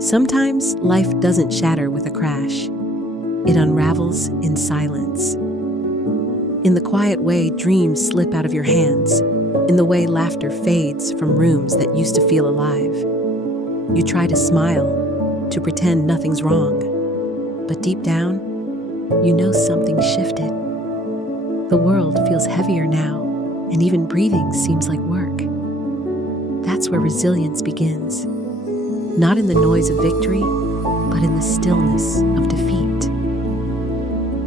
Sometimes life doesn't shatter with a crash. It unravels in silence. In the quiet way dreams slip out of your hands, in the way laughter fades from rooms that used to feel alive. You try to smile, to pretend nothing's wrong, but deep down, you know something shifted. The world feels heavier now, and even breathing seems like work. That's where resilience begins. Not in the noise of victory, but in the stillness of defeat.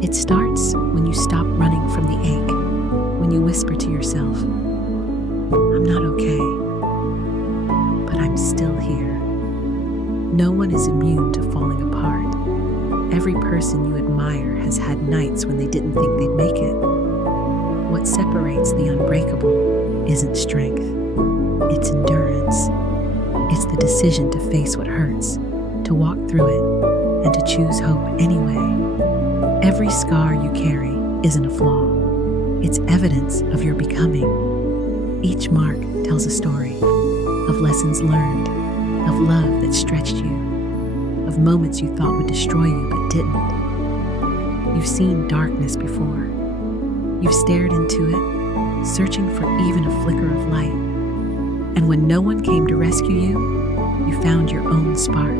It starts when you stop running from the ache, when you whisper to yourself, "I'm not okay, but I'm still here." No one is immune to falling apart. Every person you admire has had nights when they didn't think they'd make it. What separates the unbreakable isn't strength, it's endurance. It's the decision to face what hurts, to walk through it, and to choose hope anyway. Every scar you carry isn't a flaw. It's evidence of your becoming. Each mark tells a story of lessons learned, of love that stretched you, of moments you thought would destroy you but didn't. You've seen darkness before. You've stared into it, searching for even a flicker of light. And when no one came to rescue you, you found your own spark.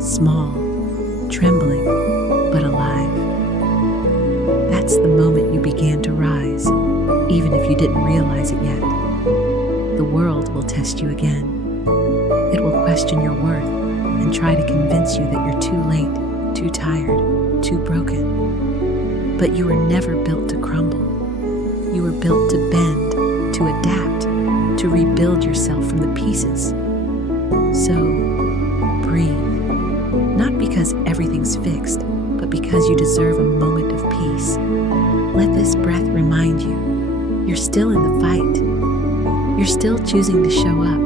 Small, trembling, but alive. That's the moment you began to rise, even if you didn't realize it yet. The world will test you again. It will question your worth and try to convince you that you're too late, too tired, too broken. But you were never built to crumble. You were built to bend, to adapt, to rebuild yourself from the pieces. So, breathe. Not because everything's fixed, but because you deserve a moment of peace. Let this breath remind you, you're still in the fight. You're still choosing to show up.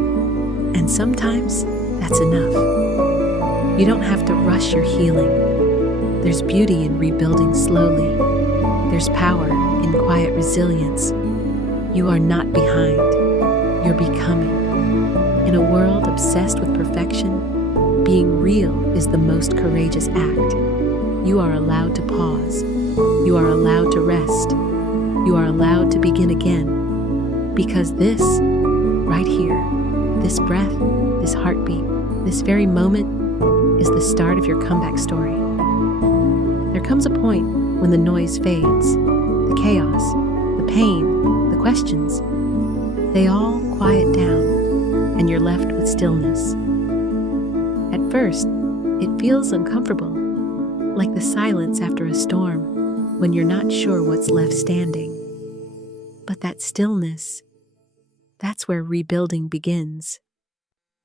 And sometimes, that's enough. You don't have to rush your healing. There's beauty in rebuilding slowly. There's power in quiet resilience. You are not behind. You're becoming. In a world obsessed with perfection, being real is the most courageous act. You are allowed to pause. You are allowed to rest. You are allowed to begin again. Because this, right here, this breath, this heartbeat, this very moment, is the start of your comeback story. There comes a point when the noise fades, the chaos, the pain, the questions, they all quiet down, and you're left with stillness. At first, it feels uncomfortable, like the silence after a storm, when you're not sure what's left standing. But that stillness, that's where rebuilding begins.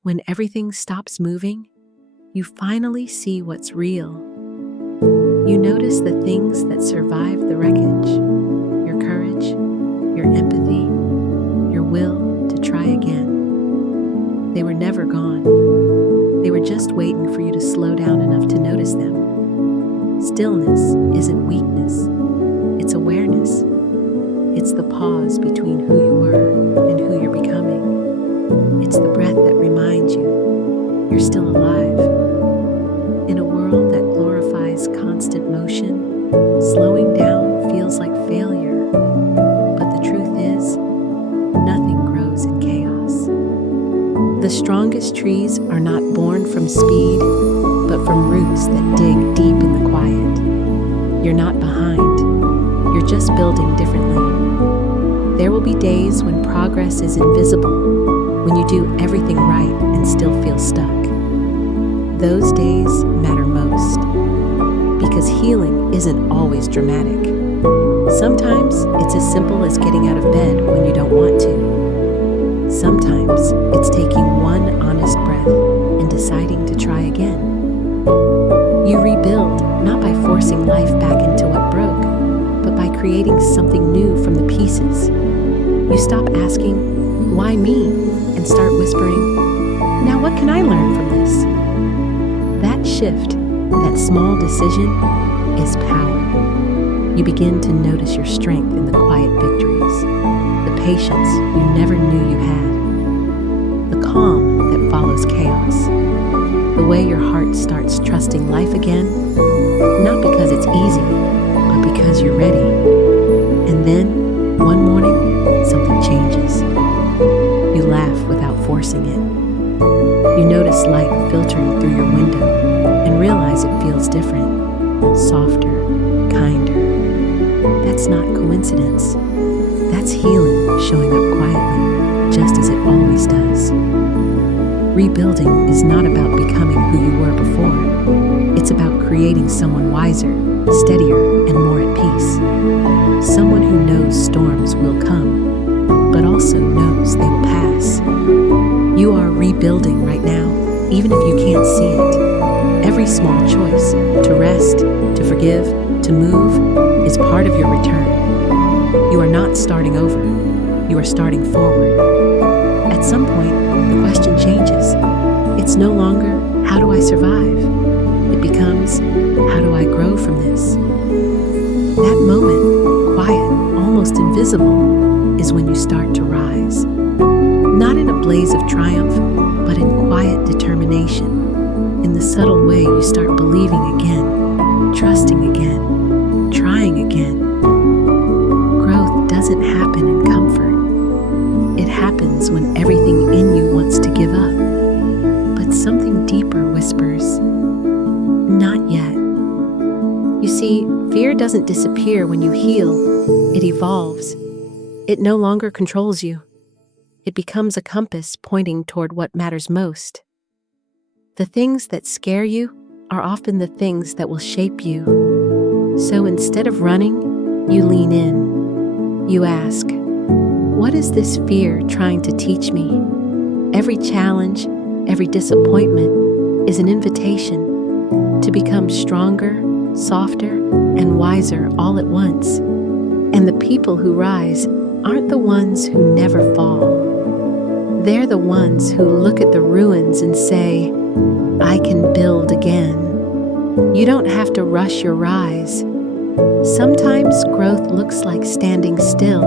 When everything stops moving, you finally see what's real. You notice the things that survived the wreckage, your courage, your empathy, your will to try again. They were never gone. They were just waiting for you to slow down enough to notice them. Stillness isn't weakness, it's awareness. It's the pause between who you were and who you're becoming. It's the breath that reminds you you're still alive. In a world that glorifies constant motion, slowing down feels like failure. But the truth is, nothing grows in chaos. The strongest trees are not born from speed, but from roots that dig deep in the quiet. You're not behind. You're just building differently. There will be days when progress is invisible, when you do everything right and still feel stuck. Those days matter most, because healing isn't always dramatic. Sometimes it's as simple as getting out of bed when you don't want to. Sometimes it's taking one honest breath and deciding to try again. You rebuild not by forcing life back into what broke, but by creating something new from the pieces. You stop asking, "Why me?" and start whispering, "Now what can I learn from this?" That shift, that small decision, is power. You begin to notice your strength in the quiet victories, the patience you never knew you had, the calm that follows chaos. The way your heart starts trusting life again, not because it's easy, but because you're ready. And then, one morning, something changes. You laugh without forcing it. You notice light filtering through your window and realize it feels different, softer, kinder. That's not coincidence. That's healing showing up quietly, just as it always does. Rebuilding is not about becoming who you were before. It's about creating someone wiser, steadier, and more at peace. Someone who knows storms will come, but also knows they will pass. You are rebuilding right now, even if you can't see it. Every small choice, to rest, to forgive, to move, is part of your return. You are not starting over. You are starting forward. At some point, the question changes. It's no longer, how do I survive? It becomes, how do I grow from this? That moment, quiet, almost invisible, is when you start to rise. Not in a blaze of triumph, but in quiet determination. In the subtle way you start believing again, trusting again, trying again. Growth doesn't happen in comfort. It happens when everything in you wants to give up. But something deeper whispers, not yet. You see, fear doesn't disappear when you heal. It evolves. It no longer controls you. It becomes a compass pointing toward what matters most. The things that scare you are often the things that will shape you. So instead of running, you lean in. You ask, what is this fear trying to teach me? Every challenge, every disappointment is an invitation to become stronger, softer, and wiser all at once. And the people who rise aren't the ones who never fall. They're the ones who look at the ruins and say, I can build again. You don't have to rush your rise. Sometimes growth looks like standing still,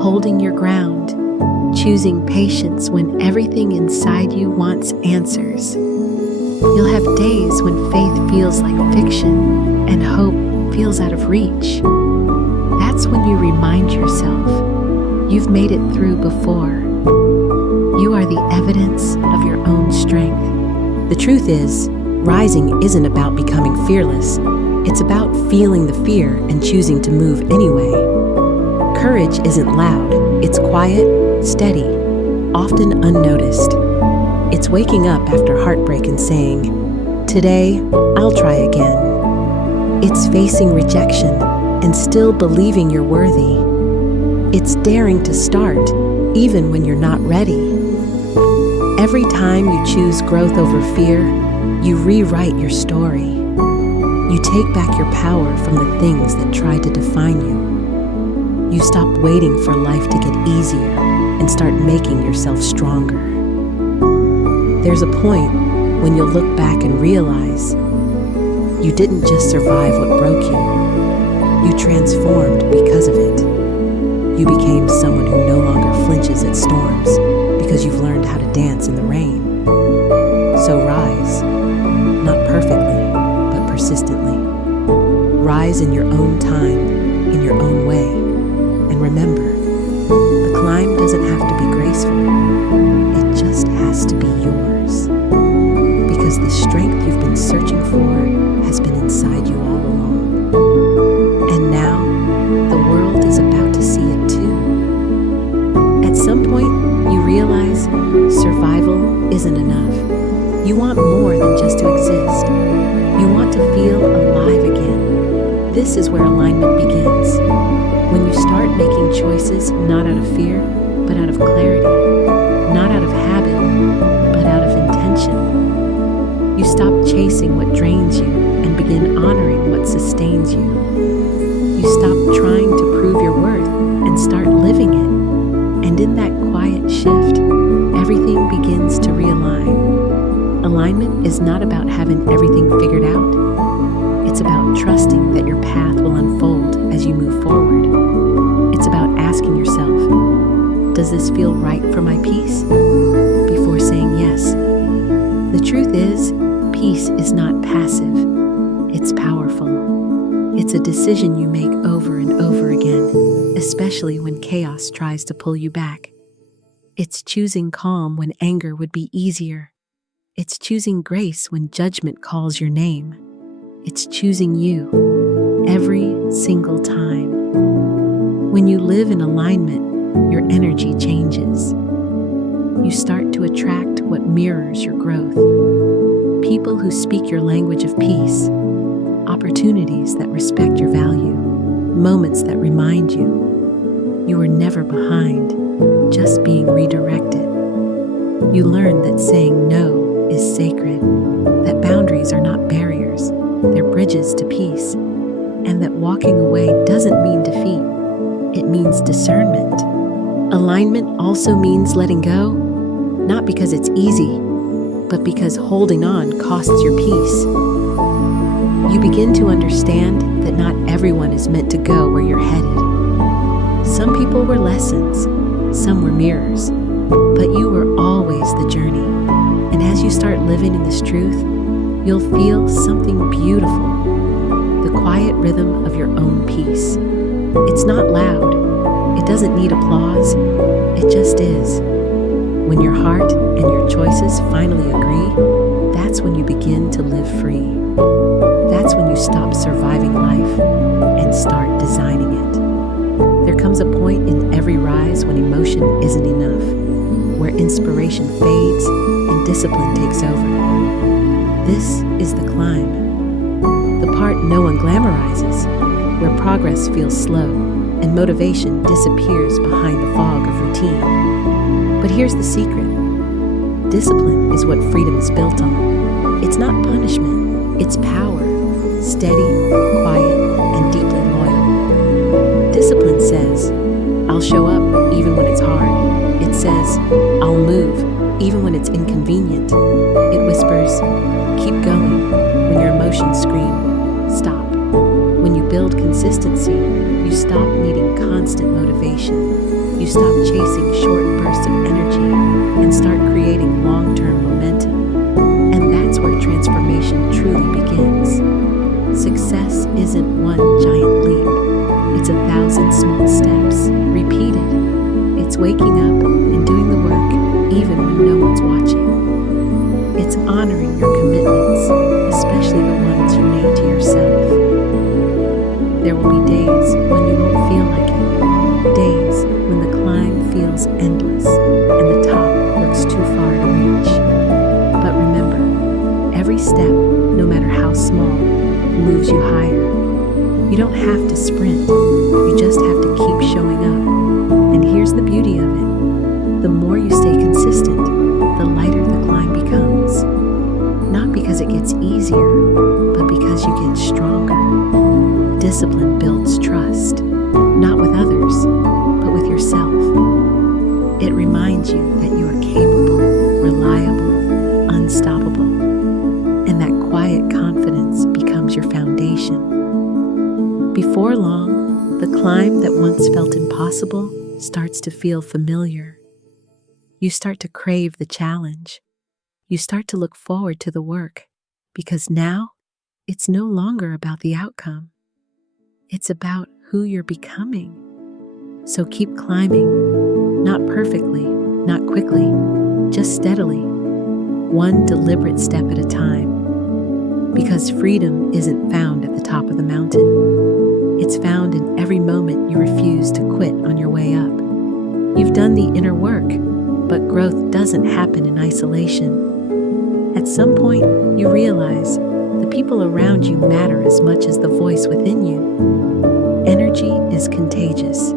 holding your ground, choosing patience when everything inside you wants answers. You'll have days when faith feels like fiction and hope feels out of reach. That's when you remind yourself you've made it through before. You are the evidence of your own strength. The truth is, rising isn't about becoming fearless. It's about feeling the fear and choosing to move anyway. Courage isn't loud. It's quiet, steady, often unnoticed. It's waking up after heartbreak and saying, today, I'll try again. It's facing rejection and still believing you're worthy. It's daring to start, even when you're not ready. Every time you choose growth over fear, you rewrite your story. You take back your power from the things that try to define you. You stop waiting for life to get easier and start making yourself stronger. There's a point when you'll look back and realize you didn't just survive what broke you. You transformed because of it. You became someone who no longer flinches at storms because you've learned how to dance in the rain. So rise, not perfectly, but persistently. Rise in your own time, in your own way. And remember, the climb doesn't have to be graceful. It just has to be yours. Because the strength you've been searching for has been inside you all along. And now, the world is about to see it too. At some point, you realize survival isn't enough. You want more than just to exist. You want to feel alive again. This is where alignment begins. When you start making choices not out of fear, but out of clarity. Not out of habit, but out of intention. You stop chasing what drains you and begin honoring what sustains you. You stop trying to prove your worth and start living it. And in that quiet shift, everything begins to realign. Alignment is not about having everything figured out. It's about trusting that your path will unfold as you move forward. It's about asking yourself, does this feel right for my peace? Before saying yes. The truth is, is not passive, it's powerful. It's a decision you make over and over again, especially when chaos tries to pull you back. It's choosing calm when anger would be easier. It's choosing grace when judgment calls your name. It's choosing you every single time. When you live in alignment, your energy changes. You start to attract what mirrors your growth. People who speak your language of peace, opportunities that respect your value, moments that remind you are never behind, just being redirected. You learn that saying no is sacred, that boundaries are not barriers, they're bridges to peace, and that walking away doesn't mean defeat, it means discernment. Alignment also means letting go, not because it's easy, but because holding on costs your peace. You begin to understand that not everyone is meant to go where you're headed. Some people were lessons, some were mirrors, but you were always the journey. And as you start living in this truth, you'll feel something beautiful, the quiet rhythm of your own peace. It's not loud, it doesn't need applause, it just is. When your heart and your choices finally agree, that's when you begin to live free. That's when you stop surviving life and start designing it. There comes a point in every rise when emotion isn't enough, where inspiration fades and discipline takes over. This is the climb, the part no one glamorizes, where progress feels slow and motivation disappears behind the fog of routine. But here's the secret. Discipline is what freedom is built on. It's not punishment, it's power, steady, quiet, and deeply loyal. Discipline says, I'll show up even when it's hard. It says, I'll move even when it's inconvenient. It whispers, keep going when your emotions scream, stop. When you build consistency, you stop needing constant motivation. You stop chasing short bursts of energy and start creating long-term momentum. And that's where transformation truly begins. Success isn't one giant leap. It's 1,000 small steps, repeated. It's waking up and doing the work even when no one's watching. It's honoring your commitments, especially the ones you made to yourself. There will be days when you won't feel like it, days when the climb feels endless and the top looks too far to reach. But remember, every step, no matter how small, moves you higher. You don't have to sprint, you just have to keep showing up. And here's the beauty of it. The more you stay consistent, the lighter the climb becomes. Not because it gets easier, but because you get stronger. Discipline builds trust, not with others, but with yourself. It reminds you that you are capable, reliable, unstoppable, and that quiet confidence becomes your foundation. Before long, the climb that once felt impossible starts to feel familiar. You start to crave the challenge. You start to look forward to the work, because now it's no longer about the outcome. It's about who you're becoming. So keep climbing, not perfectly, not quickly, just steadily, one deliberate step at a time. Because freedom isn't found at the top of the mountain. It's found in every moment you refuse to quit on your way up. You've done the inner work, but growth doesn't happen in isolation. At some point, you realize the people around you matter as much as the voice within you. Energy is contagious.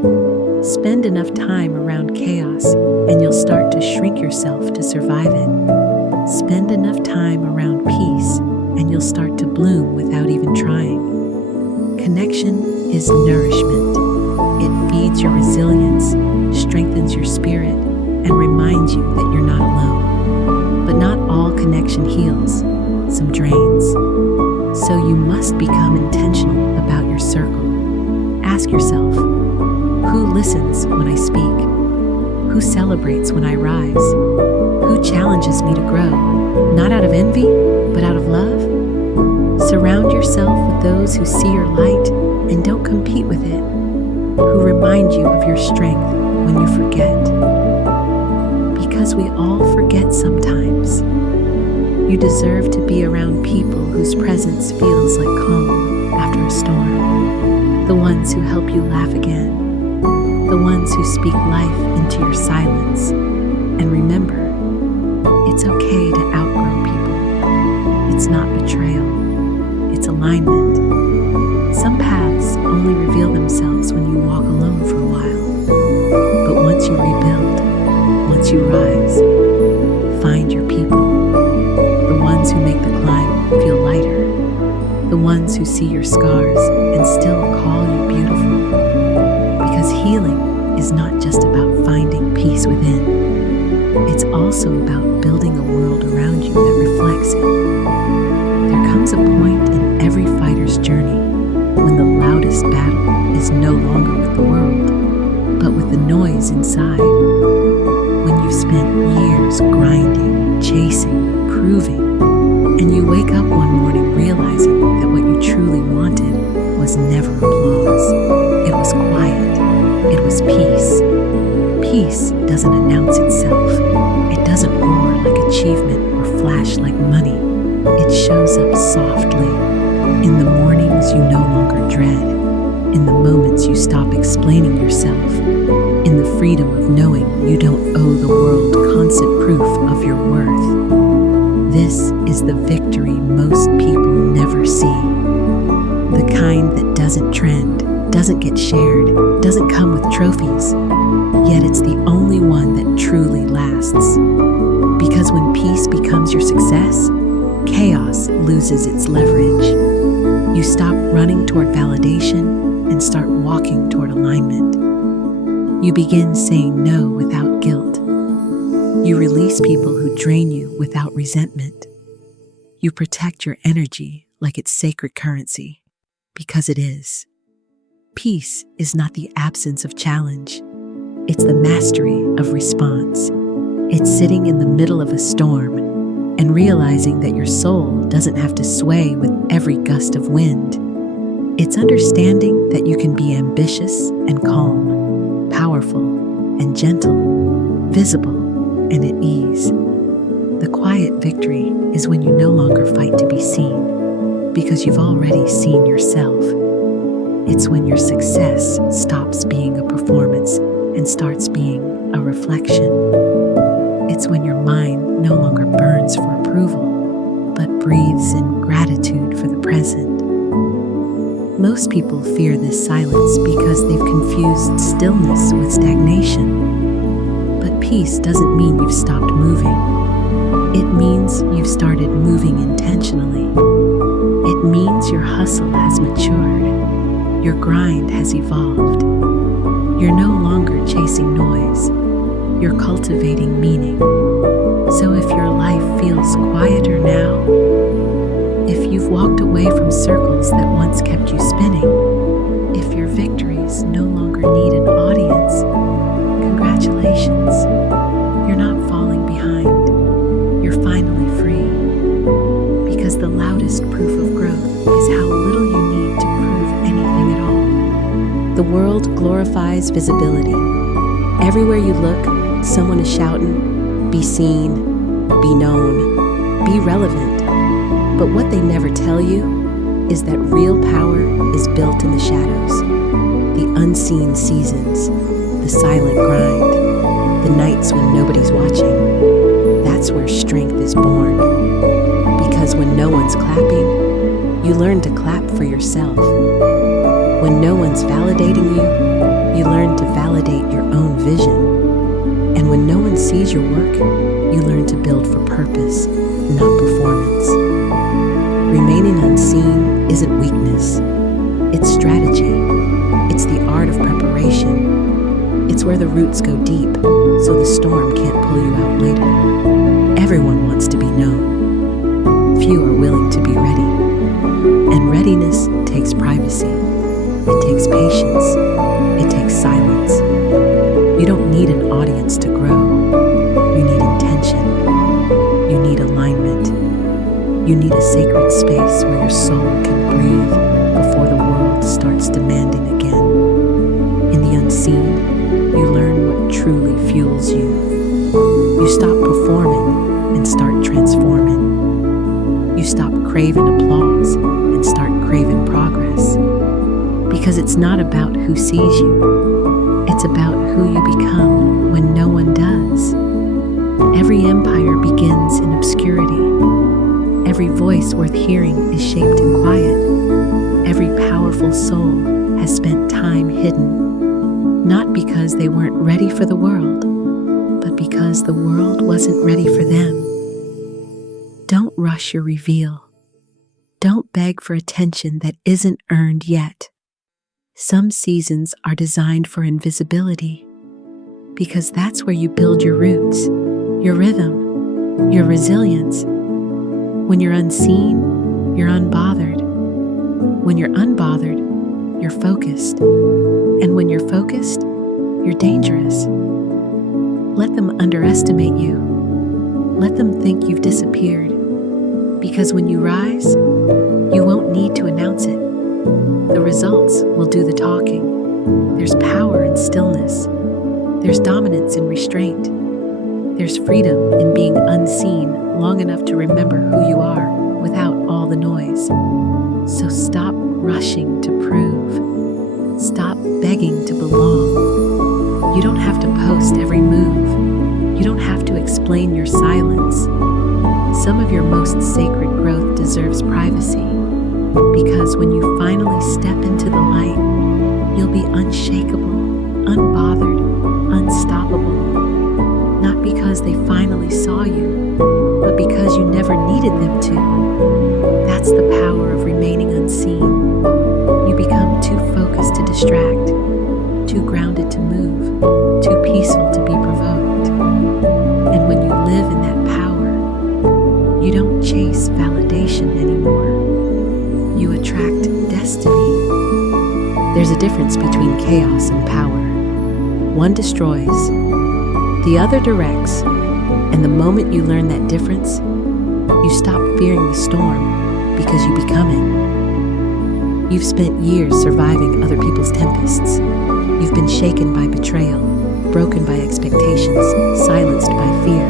Spend enough time around chaos, and you'll start to shrink yourself to survive it. Spend enough time around peace, and you'll start to bloom without even trying. Connection is nourishment. It feeds your resilience, strengthens your spirit, and reminds you that you're not alone. But not all connection heals. Some drains. So you must become intentional about your circle. Ask yourself, who listens when I speak? Who celebrates when I rise? Who challenges me to grow? Not out of envy, but out of love? Surround yourself with those who see your light and don't compete with it, who remind you of your strength when you forget. Because we all forget sometimes. You deserve to be around people whose presence feels like calm after a storm. The ones who help you laugh again. The ones who speak life into your silence. And remember, it's okay to outgrow people. It's not betrayal. It's alignment. Some paths only reveal themselves when you walk alone for a while. But once you rebuild, once you rise, find your people. The ones who make the climb feel lighter. The ones who see your scars and still call you beautiful. Because healing is not just about finding peace within. It's also about building a world around you that reflects it. There comes a point in every fighter's journey when the loudest battle is no longer with the world, but with the noise inside. When you've spent years grinding, chasing, proving, and you wake up one morning realizing that what you truly wanted was never applause. It was quiet. It was peace. Peace doesn't announce itself. It doesn't roar like achievement or flash like money. It shows up softly, in the mornings you no longer dread, in the moments you stop explaining yourself, in the freedom of knowing you don't owe the world constant proof of your worth. This is the victory most people never see. The kind that doesn't trend, doesn't get shared, doesn't come with trophies, yet it's the only one that truly lasts. Because when peace becomes your success, chaos loses its leverage. You stop running toward validation and start walking toward alignment. You begin saying no without guilt. You release people who drain you without resentment. You protect your energy like it's sacred currency, because it is. Peace is not the absence of challenge. It's the mastery of response. It's sitting in the middle of a storm and realizing that your soul doesn't have to sway with every gust of wind. It's understanding that you can be ambitious and calm, powerful and gentle, visible and at ease. The quiet victory is when you no longer fight to be seen, because you've already seen yourself. It's when your success stops being a performance and starts being a reflection. It's when your mind no longer burns for approval, but breathes in gratitude for the present. Most people fear this silence because they've confused stillness with stagnation. But peace doesn't mean you've stopped moving. It means you've started moving intentionally. It means your hustle has matured. Your grind has evolved. You're no longer chasing noise. You're cultivating meaning. So if your life feels quieter now, if you've walked away from circles that once kept you spinning, if your victories no longer need an audience, congratulations. You're not falling behind. You're finally free. Because the loudest proof of growth is how little you need to prove anything at all. The world glorifies visibility. Everywhere you look, someone is shouting, be seen, be known, be relevant. But what they never tell you is that real power is built in the shadows, the unseen seasons, the silent grind, the nights when nobody's watching. That's where strength is born. Because when no one's clapping, you learn to clap for yourself. When no one's validating you, you learn to validate your own vision. And when no one sees your work, you learn to build for purpose, not performance. Remaining unseen isn't weakness. It's strategy. It's the art of preparation. It's where the roots go deep, so the storm can't pull you out later. Everyone wants to be known. Few are willing to be ready. And readiness takes privacy. It takes patience. It takes silence. You don't need an audience to grow. You need intention. You need alignment. You need a safe sacred space where your soul can breathe before the world starts demanding again. In the unseen, you learn what truly fuels you. You stop performing and start transforming. You stop craving applause and start craving progress. Because it's not about who sees you, it's about who you become when no one does. Every empire begins in obscurity. Every voice worth hearing is shaped in quiet. Every powerful soul has spent time hidden, not because they weren't ready for the world, but because the world wasn't ready for them. Don't rush your reveal. Don't beg for attention that isn't earned yet. Some seasons are designed for invisibility, because that's where you build your roots, your rhythm, your resilience. When you're unseen, you're unbothered. When you're unbothered, you're focused. And when you're focused, you're dangerous. Let them underestimate you. Let them think you've disappeared. Because when you rise, you won't need to announce it. The results will do the talking. There's power in stillness. There's dominance in restraint. There's freedom in being unseen long enough to remember who you are without all the noise. So stop rushing to prove. Stop begging to belong. You don't have to post every move. You don't have to explain your silence. Some of your most sacred growth deserves privacy, because when you finally step into the light, you'll be unshakable, unbothered, unstoppable. Not because they finally saw you, but because you never needed them to. That's the power of remaining unseen. You become too focused to distract, too grounded to move, too peaceful to be provoked. And when you live in that power, you don't chase validation anymore. You attract destiny. There's a difference between chaos and power. One destroys, the other directs, and the moment you learn that difference, you stop fearing the storm because you become it. You've spent years surviving other people's tempests. You've been shaken by betrayal, broken by expectations, silenced by fear.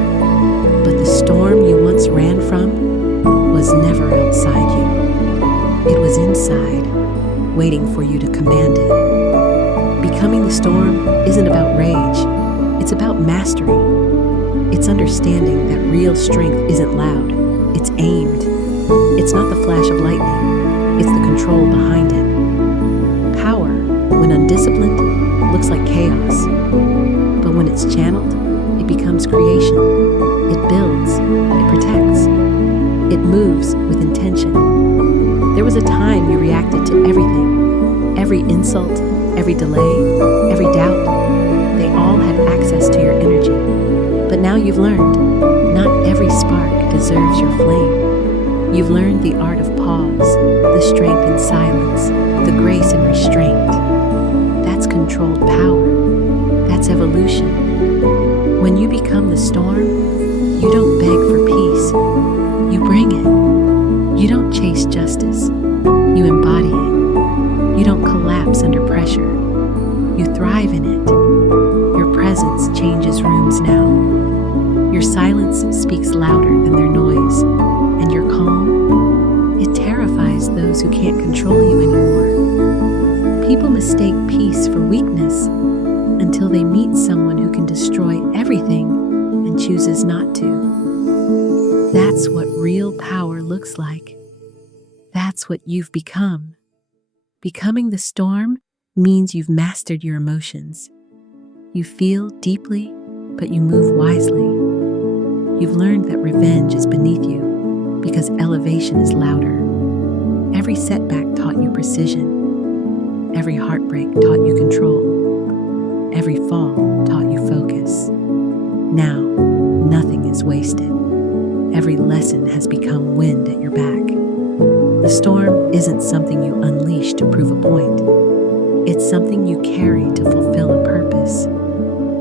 But the storm you once ran from was never outside you. It was inside, waiting for you to command it. Becoming the storm isn't about rage, it's about mastery. It's understanding that real strength isn't loud, it's aimed. It's not the flash of lightning, it's the control behind it. Power, when undisciplined, looks like chaos. But when it's channeled, it becomes creation. It builds, it protects, it moves with intention. There was a time you reacted to everything, every insult, every delay, every doubt. They all had access to your energy. But now you've learned, not every spark deserves your flame. You've learned the art of pause, the strength in silence, the grace in restraint. That's controlled power. That's evolution. When you become the storm, you don't beg for peace, you bring it. You don't chase justice, you embody it. You don't collapse under pressure, you thrive in it. Your presence changes rooms now. Your silence speaks louder than their noise, and your calm, it terrifies those who can't control you anymore. People mistake peace for weakness until they meet someone who can destroy everything and chooses not to. That's what real power looks like. That's what you've become. Becoming the storm means you've mastered your emotions. You feel deeply, but you move wisely. You've learned that revenge is beneath you because elevation is louder. Every setback taught you precision. Every heartbreak taught you control. Every fall taught you focus. Now, nothing is wasted. Every lesson has become wind at your back. The storm isn't something you unleash to prove a point. It's something you carry to fulfill a purpose.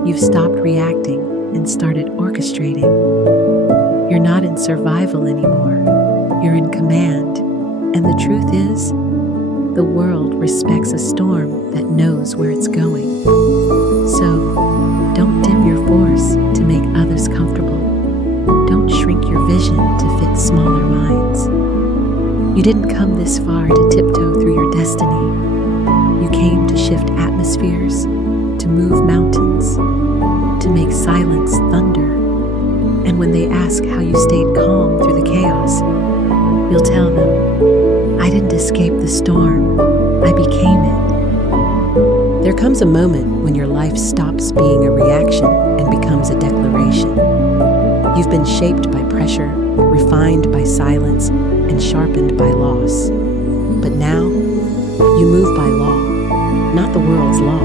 You've stopped reacting and started orchestrating. You're not in survival anymore. You're in command, and the truth is, the world respects a storm that knows where it's going. So, don't dim your force to make others comfortable. Don't shrink your vision to fit smaller minds. You didn't come this far to tiptoe through your destiny. You came to shift atmospheres, to move mountains, to make silence thunder. And when they ask how you stayed calm through the chaos, you'll tell them, I didn't escape the storm, I became it. There comes a moment when your life stops being a reaction and becomes a declaration. You've been shaped by pressure, refined by silence, and sharpened by loss. But now, you move by law, not the world's law,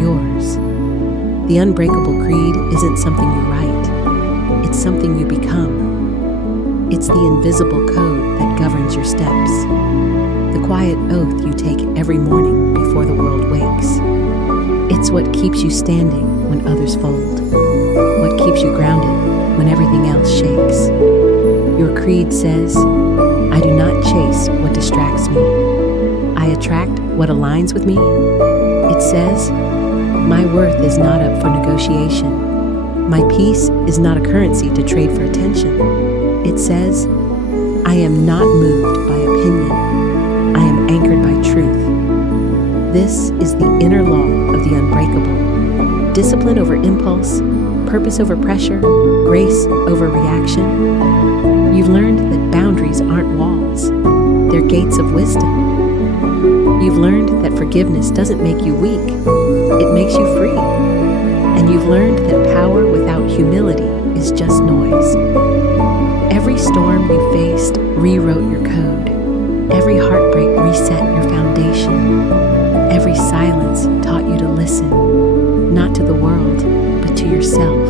yours. The Unbreakable creed isn't something you write, it's something you become. It's the invisible code that governs your steps, the quiet oath you take every morning before the world wakes. It's what keeps you standing when others fold, what keeps you grounded when everything else shakes. Your creed says, I do not chase what distracts me. I attract what aligns with me. It says, my worth is not up for negotiation. My peace is not a currency to trade for attention. It says, I am not moved by opinion. I am anchored by truth. This is the inner law of the Unbreakable. Discipline over impulse, purpose over pressure, grace over reaction. You've learned that boundaries aren't walls, they're gates of wisdom. You've learned that forgiveness doesn't make you weak, it makes you free. And you've learned that power without humility is just noise. Every storm you faced rewrote your code. Every heartbreak reset your foundation. Every silence taught you to listen, not to the world, but to yourself.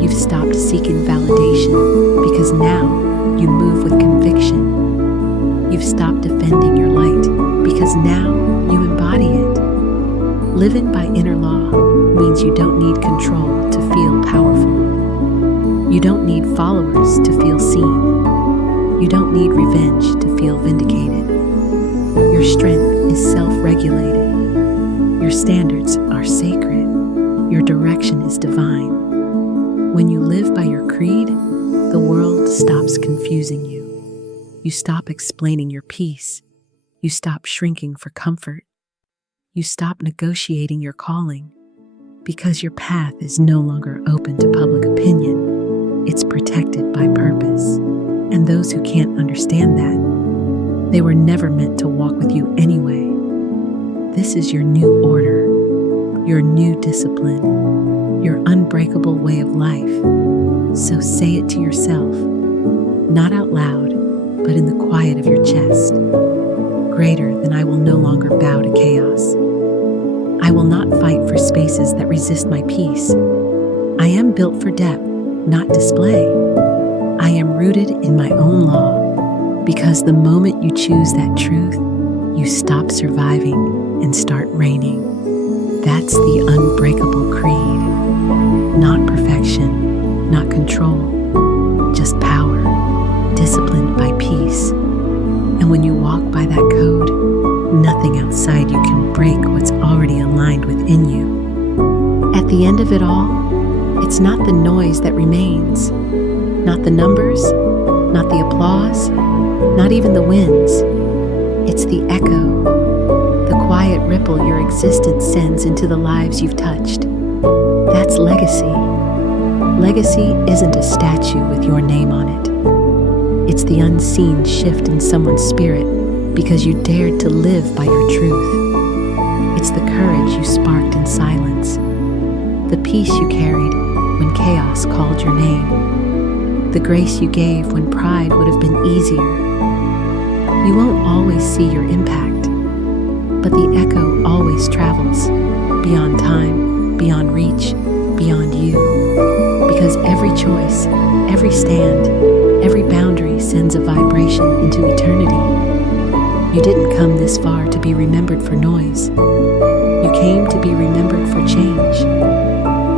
You've stopped seeking validation because now you move with conviction. You've stopped defending your light because now you embody it. Living by inner law means you don't need control to feel powerful. You don't need followers to feel seen. You don't need revenge to feel vindicated. Your strength is self-regulated. Your standards are sacred. Your direction is divine. When you live by your creed, the world stops confusing you. You stop explaining your peace. You stop shrinking for comfort. You stop negotiating your calling because your path is no longer open to public opinion. It's protected by purpose. And those who can't understand that, they were never meant to walk with you anyway. This is your new order, your new discipline, your unbreakable way of life. So say it to yourself, not out loud, but in the quiet of your chest. Greater than I will no longer bow to chaos. I will not fight for spaces that resist my peace. I am built for depth, not display. I am rooted in my own law, because the moment you choose that truth, you stop surviving and start reigning. That's the Unbreakable creed. Not perfection, not control, just power, disciplined by peace. And when you walk by that code, nothing outside you can break what's already aligned within you. At the end of it all, it's not the noise that remains, not the numbers, not the applause, not even the wins. It's the echo, the quiet ripple your existence sends into the lives you've touched. That's legacy. Legacy isn't a statue with your name on it. It's the unseen shift in someone's spirit because you dared to live by your truth. It's the courage you sparked in silence, the peace you carried when chaos called your name, the grace you gave when pride would have been easier. You won't always see your impact, but the echo always travels beyond time, beyond reach, beyond you. Because every choice, every stand, every boundary sends a vibration into eternity. You didn't come this far to be remembered for noise. You came to be remembered for change.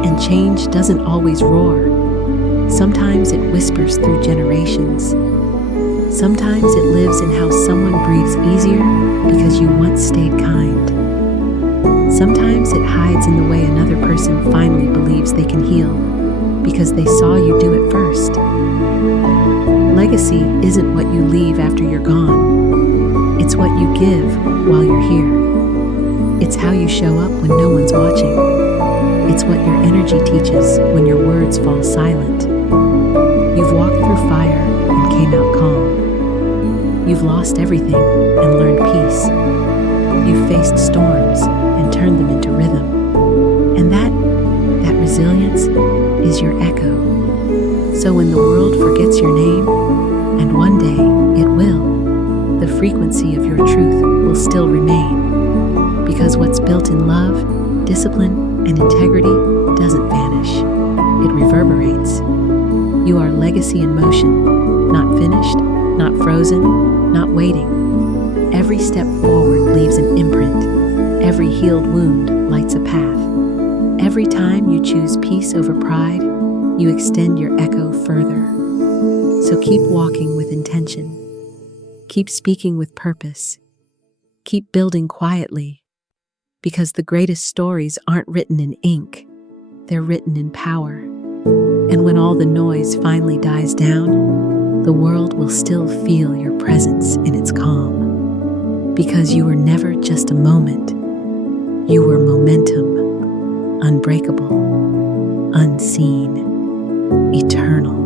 And change doesn't always roar. Sometimes it whispers through generations. Sometimes it lives in how someone breathes easier because you once stayed kind. Sometimes it hides in the way another person finally believes they can heal because they saw you do it first. Legacy isn't what you leave after you're gone. It's what you give while you're here. It's how you show up when no one's watching. It's what your energy teaches when your words fall silent. You've walked through fire and came out calm. You've lost everything and learned peace. You've faced storms and turned them into rhythm. And that resilience is your echo. So when the world forgets your name, and one day it will, the frequency of your truth will still remain. Because what's built in love, discipline, and integrity doesn't vanish. It reverberates. You are legacy in motion, not finished, not frozen, not waiting. Every step forward leaves an imprint. Every healed wound lights a path. Every time you choose peace over pride, you extend your echo further. So keep walking with intention. Keep speaking with purpose. Keep building quietly. Because the greatest stories aren't written in ink, they're written in power. And when all the noise finally dies down, the world will still feel your presence in its calm. Because you were never just a moment, you were momentum, unbreakable, unseen, eternal.